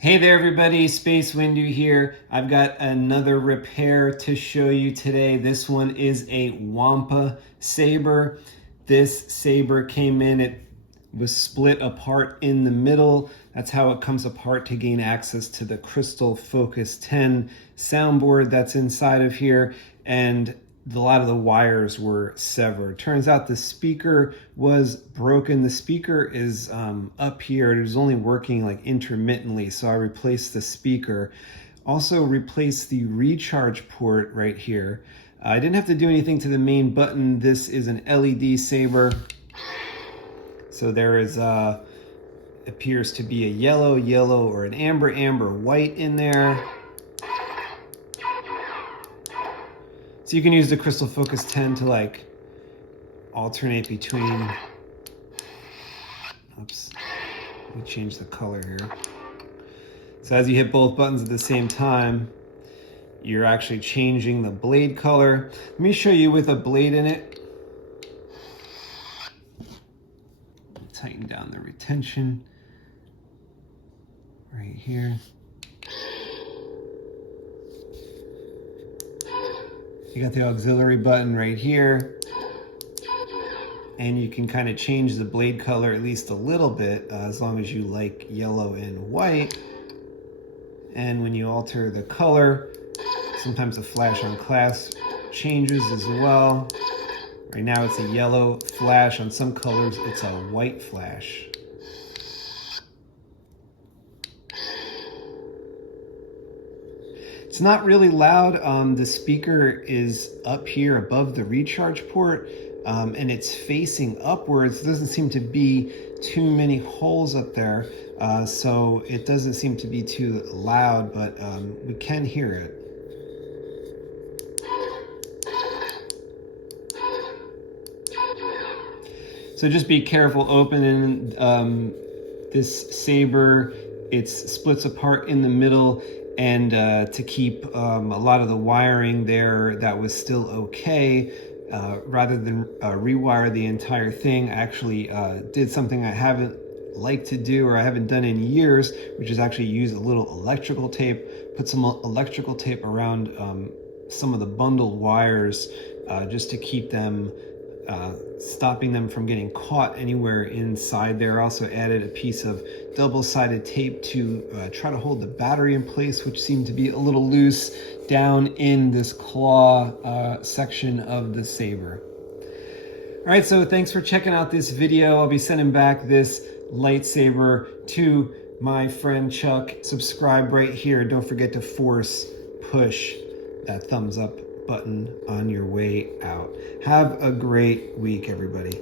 Hey there everybody, SpaceWindu here. I've got another repair to show you today. This one is a Wampa saber. This saber came in, it was split apart in the middle. That's how it comes apart to gain access to the Crystal Focus 10 soundboard that's inside of here. And a lot of the wires were severed. Turns out the speaker was broken. The speaker is up here. It was only working like intermittently, so I replaced the speaker. Also replaced the recharge port right here. I didn't have to do anything to the main button. This is an LED saber. So there is appears to be a yellow, or an amber, white in there. So you can use the Crystal Focus 10 to like alternate between, oops, let me change the color here. So as you hit both buttons at the same time, you're actually changing the blade color. Let me show you with a blade in it. Tighten down the retention right here. You got the auxiliary button right here, and you can kind of change the blade color at least a little bit as long as you like yellow and white. And when you alter the color, sometimes the flash on class changes as well. Right now it's a yellow flash. On some colors it's a white flash. It's not really loud. The speaker is up here above the recharge port, and it's facing upwards. There doesn't seem to be too many holes up there, so it doesn't seem to be too loud, but we can hear it. So just be careful opening this saber. It splits apart in the middle, and to keep a lot of the wiring there that was still okay, rather than rewire the entire thing, I actually did something I haven't liked to do, or I haven't done in years, which is actually use a little electrical tape, put some electrical tape around some of the bundled wires just to keep them stopping them from getting caught anywhere inside there. I also added a piece of double-sided tape to try to hold the battery in place, which seemed to be a little loose down in this claw section of the saber. All right, so thanks for checking out this video. I'll be sending back this lightsaber to my friend Chuck. Subscribe right here. Don't forget to push that thumbs up button on your way out. Have a great week, everybody.